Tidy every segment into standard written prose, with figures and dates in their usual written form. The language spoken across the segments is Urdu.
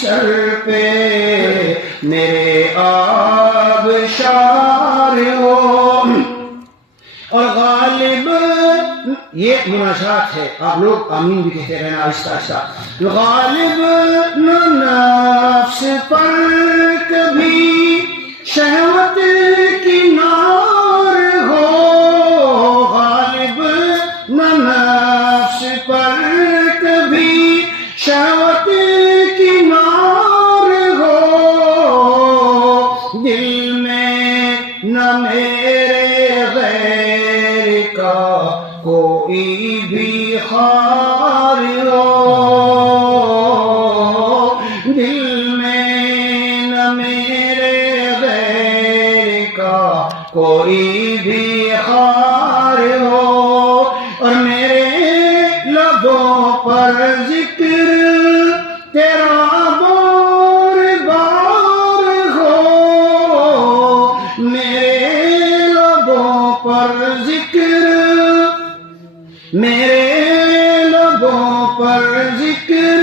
سر پہ میرے آبشار ہو. اور غالب یہ مناجات ہے، آپ لوگ آمین بھی کہتے رہنا آہستہ آہستہ. غالب نہ نفس پر کبھی شہوت کی نار ہو، غالب نہ نفس پر کبھی شہوت کی نار ہو. دل میں نہ میرے غیر کا کوئی بھی خار ہو، دل میں نہ میرے غیر کا کوئی بھی خار ہو. اور میرے لبوں پر ذکر تیرا بار بار ہو، میرے لبوں پر ذکر، میرے لبوں پر ذکر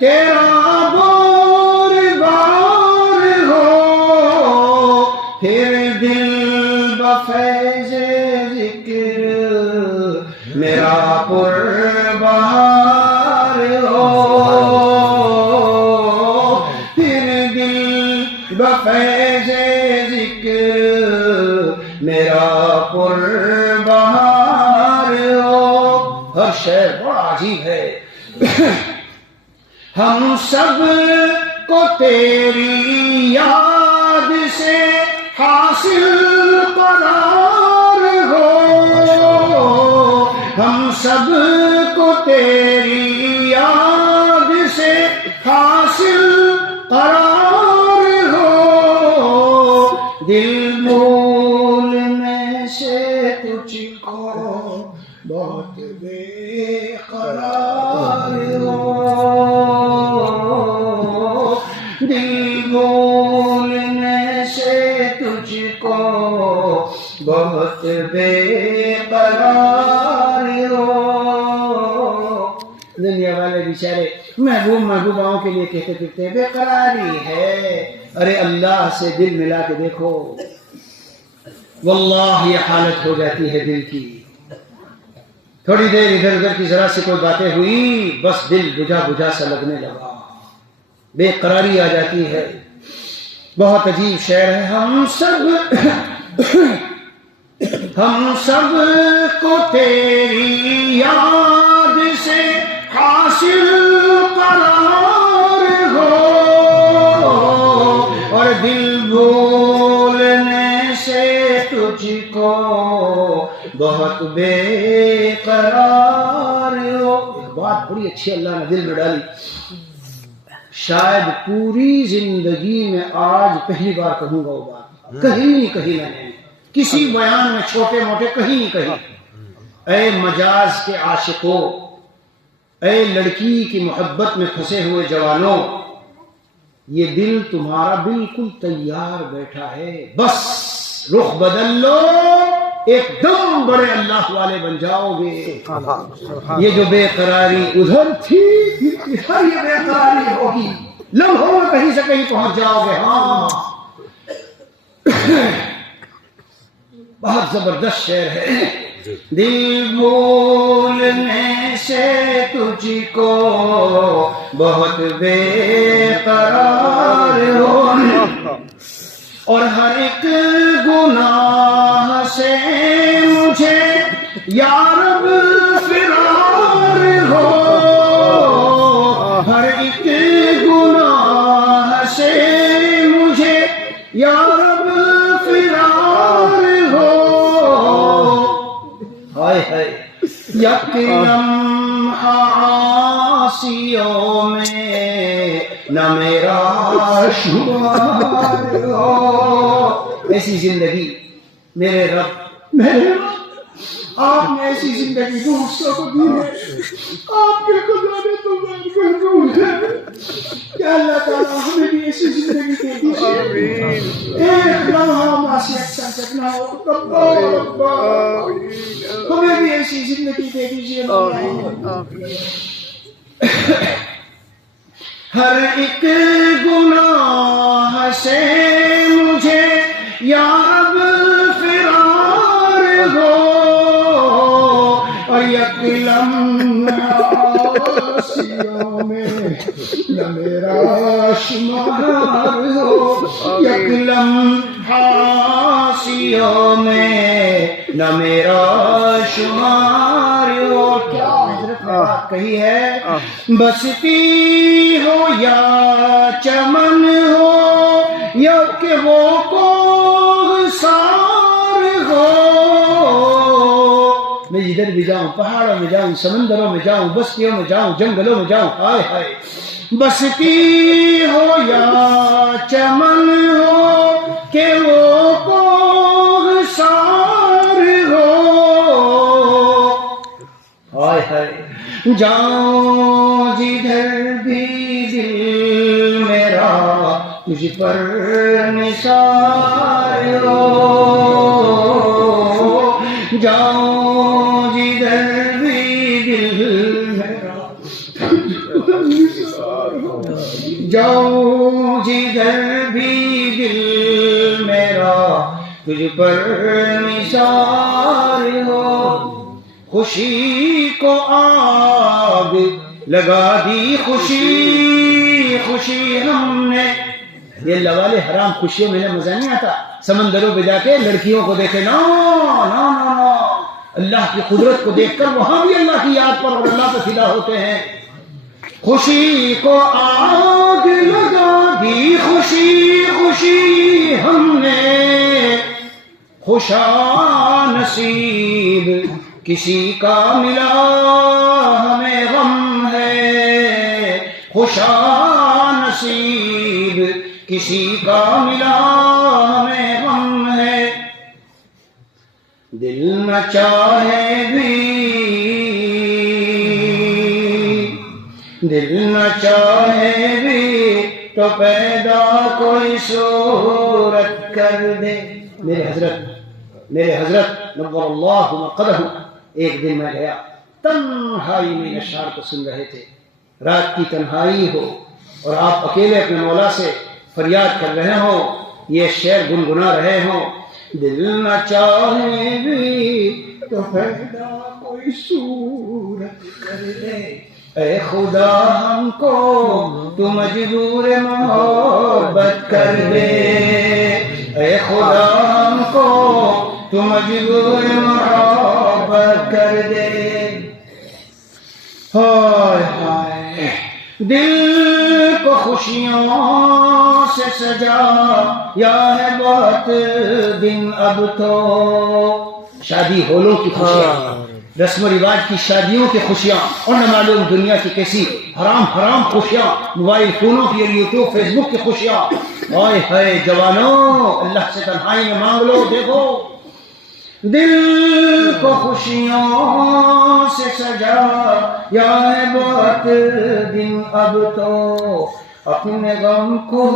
تیرا بار بار ہو. پھر دل بفیض ذکر میرا پربہار ہو، پھر دل بفیض ذکر میرا پربہار ہو. ہر شعر بڑا عجیب ہے. ہم سب کو تیری یاد سے حاصل قرار ہو، ہم سب کو تیری یاد سے حاصل قرار ہو. دل بھولنے سے تجھ کو بہت بے قرار ہو، دل بھولنے سے تجھ کو بہت بے قرار ہو. دنیا والے بیچارے محبوب محبوباؤں کے لیے کہتے پھرتے ہیں بے قراری ہے. ارے اللہ سے دل ملا کے دیکھو، واللہ یہ حالت ہو جاتی ہے دل کی. تھوڑی دیر ادھر ادھر کی ذرا سے کوئی باتیں ہوئی، بس دل بجھا بجھا سا لگنے لگا، بے قراری آ جاتی ہے. بہت عجیب شعر ہے. ہم سب کو تیری یاد سے حاصل قرار ہو، اور دل بھولنے سے تجھ کو بہت بے قرار ہو. ایک بات بڑی اچھی اللہ نے دل میں ڈالی، شاید پوری زندگی میں آج پہلی بار کہوں گا وہ بات، کہیں نہیں کہی میں نے، کسی بیان میں چھوٹے موٹے کہیں نہیں کہی. اے مجاز کے عاشقوں، اے لڑکی کی محبت میں پھنسے ہوئے جوانوں، یہ دل تمہارا بالکل تیار بیٹھا ہے، بس رخ بدل لو، ایک دم بڑے اللہ والے بن جاؤ گے. یہ جو بے قراری ادھر تھی ادھر یہ بے قراری ہوگی، لمحوں میں کہیں سے کہیں پہنچ جاؤ گے. ہاں بہت زبردست شعر ہے. دل بھولنے سے تجھ کو بہت بے قرار ہو، اور ہر ایک گناہ سے مجھے یا رب فرار ہو، ہر ایک گناہ سے مجھے یا رب فرار ہو. ہائے ہائے یک لمحہ عاصیوں میں نہ میرا شمار ہو. ایسی زندگی میرے رب آپ نے ایسی زندگی دوسروں کو دی ہے، آپ کے خزانے تو محدود ہے. کہ اللہ تعالیٰ ہمیں بھی ایسی زندگی دے دیجیے، ایک لمحہ معصیت سے سکنا ہو. ربا ہمیں بھی ایسی زندگی دے دیجیے. ہر ایک گناہ سے مجھے یا اب فرار ہو اور یک لمحہ آسیوں میں نہ میرا شمار ہو یک لمحہ آسیوں میں نہ میرا شمار ہو کیا حضرت نے بات کہی ہے بستی ہو یا چمن ہو یا کہ وہ کوہسار ہو میں جدھر بھی جاؤں پہاڑوں میں جاؤں سمندروں میں جاؤں بستیوں میں جاؤں جنگلوں میں جاؤں ہائے ہائے بستی ہو یا چمن ہو کہ وہ کوہسار ہو ہائے ہائے جاؤں جدھر بھی دل میرا تجھ پر نثار ہو جاؤں جدھر بھی دل میرا جاؤں جدھر بھی دل میرا تجھ پر نثار ہو خوشی کو آگ لگا دی خوشی خوشی ہم نے یہ لوالے حرام خوشیوں میں مزہ نہیں آتا سمندروں پہ جا کے لڑکیوں کو دیکھے نا نا نا نا اللہ کی قدرت کو دیکھ کر وہاں بھی اللہ کی یاد پر اور اللہ پہ فدا ہوتے ہیں خوشی کو آگ لگا دی خوشی خوشی ہم نے خوشا نصیب کسی کا ملا ہمیں غم ہے خوشا نصیب کسی کا ملا ہمیں غم ہے دل نہ چاہے بھی دل نہ چاہے بھی تو پیدا کوئی صورت کر دے میرے حضرت نور اللہ مقدہ ایک دن میں گیا تنہائی میں اشعار کو سن رہے تھے رات کی تنہائی ہو اور آپ اکیلے اپنے مولا سے فریاد کر رہے ہو یہ شعر گنگنا رہے ہو دل نہ چاہے بھی تو پیدا کوئی صورت کر دے اے خدا ہم کو تو مجبور محبت کر دے اے خدا ہم کو تو مجبور محبت کر دے ہائے ہائے دل کو خوشیوں سے سجا یا ہے بہت دن اب تو شادی ہولوں کی خوشیاں رسم و رواج کی شادیوں کی خوشیاں اور نہ معلوم دنیا کی کیسی حرام خوشیاں موبائل فونوں کی یوٹیوب فیس بک کی خوشیاں ہائے ہائے جوانوں اللہ سے تنہائی میں مانگ لو دیکھو دل کو خوشیوں سے سجا یا ہے بہت دن اب تو اپنے غم کو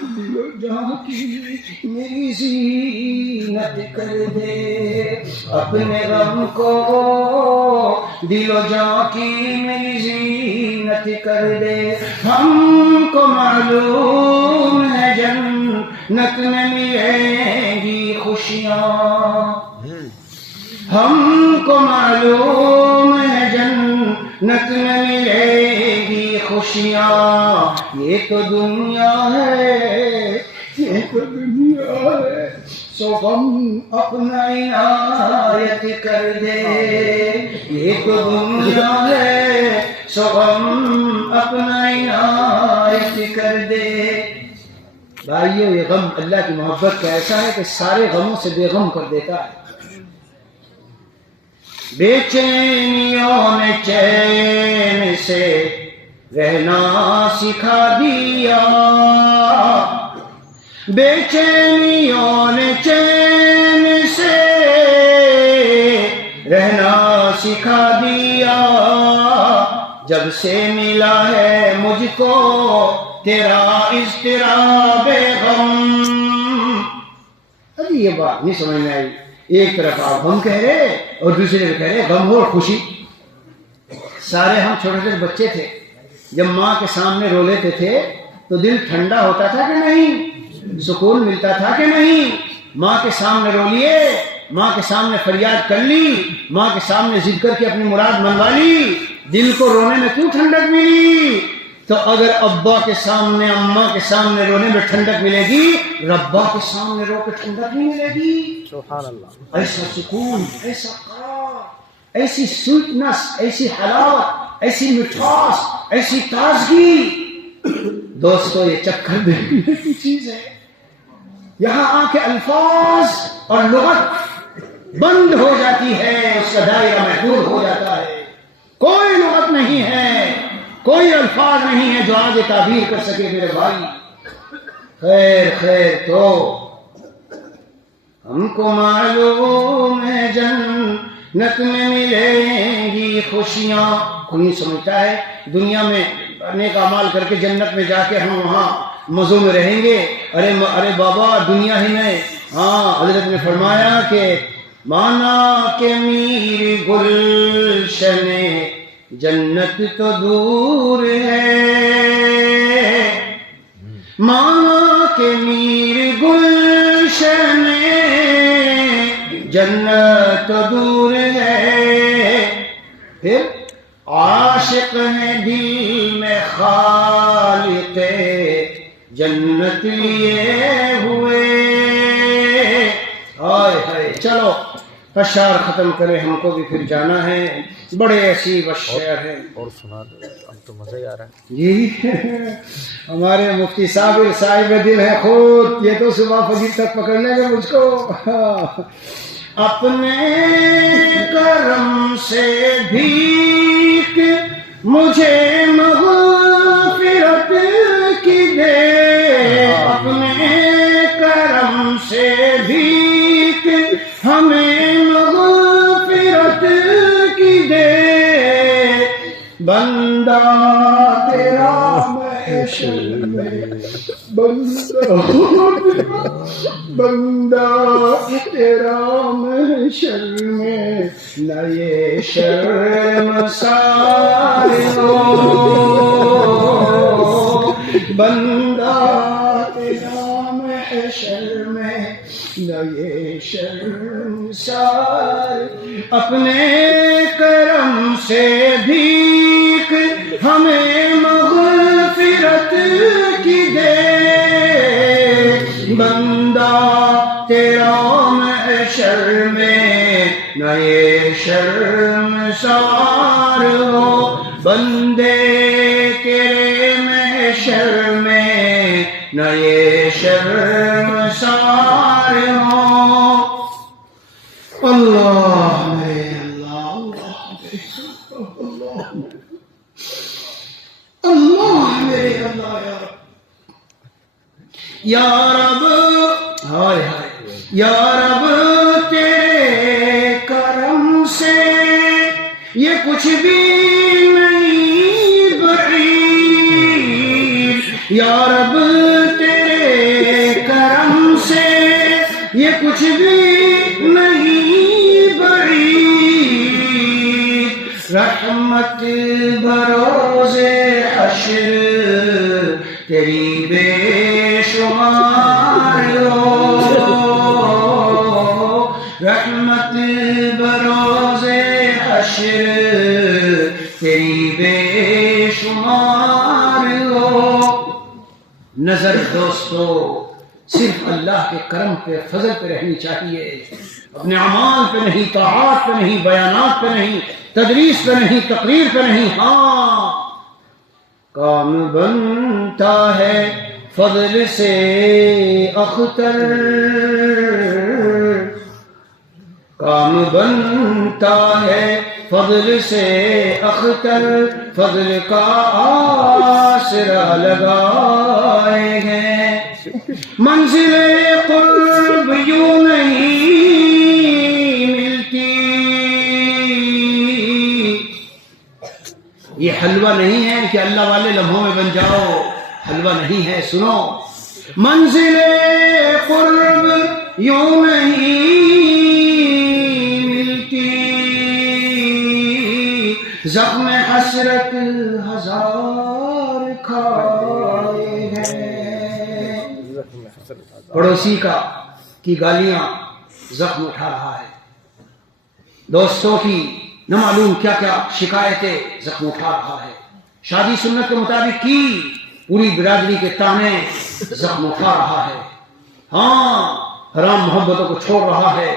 دل و جان کی میری زینت کر دے اپنے غم کو دل و جان کی میری زینت کر دے ہم کو معلوم ہے جنت میں ملیں گی خوشیاں ہم کو معلوم ہے جنت میں ملے گی خوشیاں یہ تو دنیا ہے یہ تو دنیا ہے سو غم اپنا عنایت کر دے یہ تو دنیا ہے سو غم اپنا عنایت کر دے بھائیو یہ غم اللہ کی محبت کا ایسا ہے کہ سارے غموں سے بے غم کر دیتا ہے بے چینیوں نے چین سے رہنا سکھا دیا بے چینیوں نے چین سے رہنا سکھا دیا جب سے ملا ہے مجھ کو تیرا اضطراب غم ابھی یہ بات نہیں سمجھ میں آئی ایک طرف آپ غم کہہ رہے اور دوسری طرف کہہ رہے غم ہو اور خوشی سارے ہم چھوٹے چھوٹے بچے تھے جب ماں کے سامنے رو لیتے تھے تو دل ٹھنڈا ہوتا تھا کہ نہیں؟ سکون ملتا تھا کہ نہیں؟ ماں کے سامنے رو لیے، ماں کے سامنے فریاد کر لی، ماں کے سامنے ضد کر کے اپنی مراد منوا لی، دل کو رونے میں کیوں ٹھنڈک ملی؟ تو اگر ابا کے سامنے اماں کے سامنے رونے میں ٹھنڈک ملے گی، ربا کے سامنے رو کے ٹھنڈک نہیں ملے گی۔ سبحان اللہ۔ ایسا سکون، ایسا قرار، ایسی سویٹنس، ایسی حلاوت، ایسی مٹھاس، ایسی تازگی۔ دوستو یہ چکر دیکھنے کی چیز ہے۔ یہاں آ کے الفاظ اور لغت بند ہو جاتی ہے، اس کا دائرہ محدود ہو جاتا ہے۔ کوئی لغت نہیں ہے، کوئی الفاظ نہیں ہے جو آگے تعبیر کر سکے میرے بھائی۔ خیر تو ہم کو معلوم ہے جنت میں ملیں گی خوشیاں۔ کوئی سمجھتا ہے دنیا میں نیک اعمال کر کے جنت میں جا کے ہم وہاں مزوں میں رہیں گے؟ ارے بابا، دنیا ہی میں حضرت نے فرمایا کہ مانا کہ میر گلشن جنت تو دور ہے، مانا کہ میر گلشن جنت تو دور ہے، پھر عاشق ہے دل میں خالق جنت لیے ہوئے۔ ہائے ہائے، چلو اشعار ختم کریں، ہم کو بھی پھر جانا ہے۔ بڑے عصیب اشعار ہیں۔ اور سنا دو، اب تو مزہ ہی آ رہا ہے جی ہمارے مفتی صاحب دل ہے خود، یہ تو صبح فجر تک پکڑ لیں گے مجھ کو۔ اپنے کرم سے بھیک مجھے مغفرت کی دے، اپنے کرم سے بھیک ہمیں مغفرت کی دے، بندہ تیرا محشر میں، بندہ تیرا محشر میں نہ یہ شرمسار ہو، بندہ تیرا محشر میں نہ یہ شرمسار، اپنے کرم سے بھیک ہمیں مغفرت کی دے، بندہ تیرا محشر میں نہ یہ شرمسار ہو، بندے تیرے محشر میں نہ یہ شرمسار ہو۔ اللہ میرے اللہ میرے اللہ یا رب، ہائے ہائے یا رب، تیرے کرم سے یہ کچھ بھی نہیں بعید، یا رب تیرے کرم سے یہ کچھ بھی نہیں بعید، رحمت بروز حشر تیری بے شمار ہو، رحمت بروز حشر تیری بے شمار ہو۔ نظر دوستو صرف اللہ کے کرم پہ، فضل پہ رہنی چاہیے، اپنے اعمال پہ نہیں، طاعات پہ نہیں، بیانات پہ نہیں، تدریس پہ نہیں، تقریر پہ نہیں۔ ہاں کام بنتا ہے فضل سے اختر، کام بنتا ہے فضل سے اختر، فضل کا آسرا لگائے ہیں، منزل قرب یوں نہیں ملتی، یہ حلوہ نہیں ہے کہ اللہ والے لمحوں میں بن جاؤ، حلوہ نہیں ہے، سنو، منزل قرب یوں نہیں ملتی، زخم حسرت ہزار کھائے ہیں. پڑوسی کی گالیاں زخم اٹھا رہا ہے، دوستوں کی نہ معلوم کیا کیا شکایتیں زخم اٹھا رہا ہے، شادی سنت کے مطابق کی پوری برادری کے تانے زخم اٹھا رہا ہے. ہاں حرام محبتوں کو چھوڑ رہا ہے،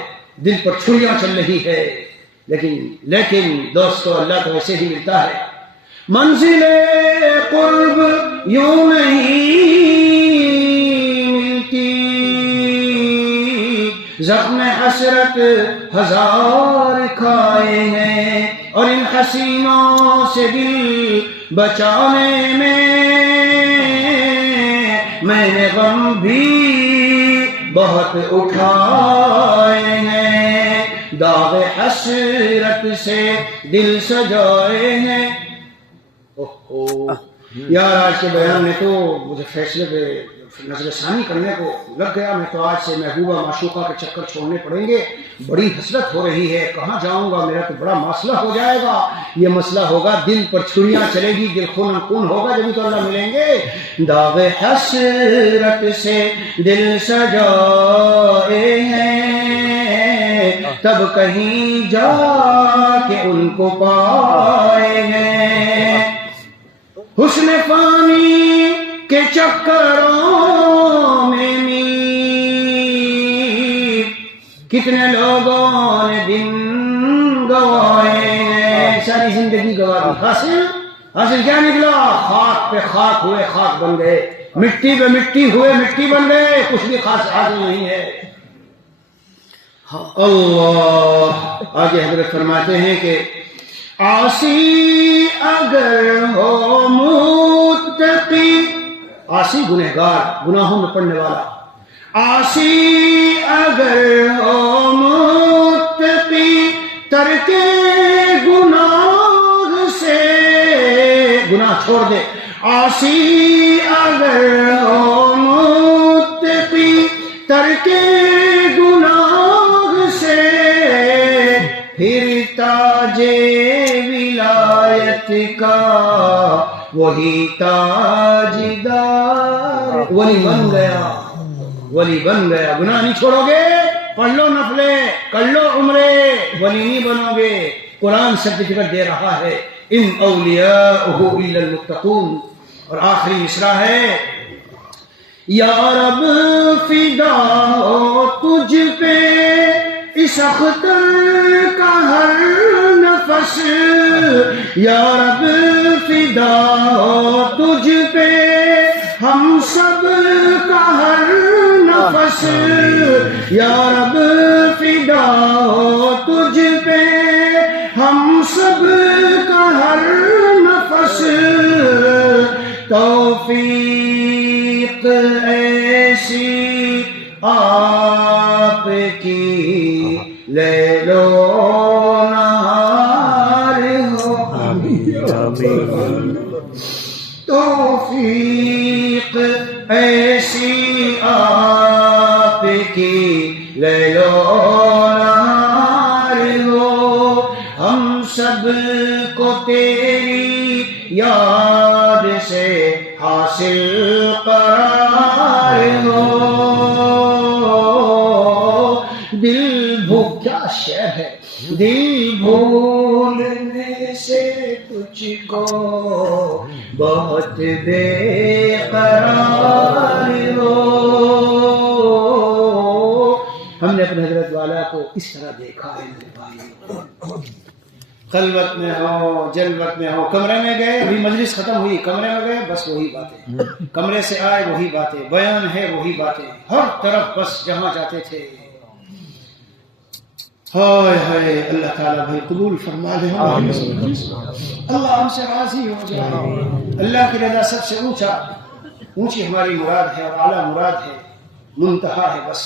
دل پر چھریاں چل رہی ہے، لیکن دوستو اللہ تو ایسے ہی ملتا ہے. منزل قرب یوں نہیں ملتی، زخم حسرت ہزار کھائے ہیں، اور ان حسینوں سے دل بچانے میں نے غم بھی بہت اٹھائے ہیں، داغ حسرت سے دل سجائے ہیں. یار آج کے بیان میں تو مجھے فیصلے پہ نظر ثانی کرنے کو لگ گیا. میں تو آج سے محبوبہ معشوقہ کے چکر چھوڑنے پڑیں گے. بڑی حسرت ہو رہی ہے، کہاں جاؤں گا، میرا تو بڑا مسئلہ ہو جائے گا. یہ مسئلہ ہوگا دل پر چھریاں چلے گی، دل خون خون ہوگا، جبھی تو اللہ ملیں گے. داغ حسرت سے دل سجائے ہیں، تب کہیں جا کے ان کو پائے ہیں. حسن فانی کے چکروں میں کتنے لوگوں نے دن گوائے ہیں، ساری زندگی گوا دی. حاصل کیا نکلا؟ خاک پہ خاک ہوئے، خاک بن گئے، مٹی پہ مٹی ہوئے، مٹی بن گئے، کچھ بھی خاص حاصل نہیں ہے. اللہ آگے حضرت فرماتے ہیں کہ عاصی اگر ہو متقی، عاصی گنہگار، گناہوں میں پڑنے والا، عاصی اگر ہو متقی، ترک گناہ سے گناہ چھوڑ دے. عاصی اگر ہو متقی، ترک گناہ سے، پھر تاج ولایت کا وہی تاجدار ولی بن گیا، ولی بن گیا. گناہ نہیں چھوڑو گے، پڑھ لو نفلے، کر لو عمرے، ولی نہیں بنو گے. قرآن سرٹیفکیٹ دے رہا ہے، ان اولیاءہ الا المتقون. اور آخری مصرع ہے، یا رب فدا ہو تجھ پہ اس اختر کا ہر نفس، یا رب فدا ہو تجھ پہ ہم سب کا ہر نفس، یا رب فدا ہو تجھ پہ ہم سب کا ہر نفس. توفیق ایسی آپ کی لیل و نہار ہو، توفیق ایسی آپ کی لیل و نہار ہو، ہم سب کو تیری یاد سے حاصل قرار ہو. دل بھول، کیا شعر ہے، دل بھولنے سے تجھ کو بہت بے قرار ہو. ہم نے اپنے حضرت والا کو اس طرح دیکھا ہے میرے بھائی، خلوت میں ہو، جلوت میں ہو، کمرے میں گئے، ابھی مجلس ختم ہوئی، کمرے میں گئے، بس وہی باتیں، کمرے سے آئے وہی باتیں، بیان ہے وہی باتیں، ہر طرف بس جہاں جاتے تھے. ہائے ہائے، اللہ تعالیٰ بھائی قبول فرما لے، اللہ ہم سے راضی ہو جائے. اللہ کی رضا سب سے اونچی ہماری مراد ہے اور اعلیٰ مراد ہے، منتہا ہے بس.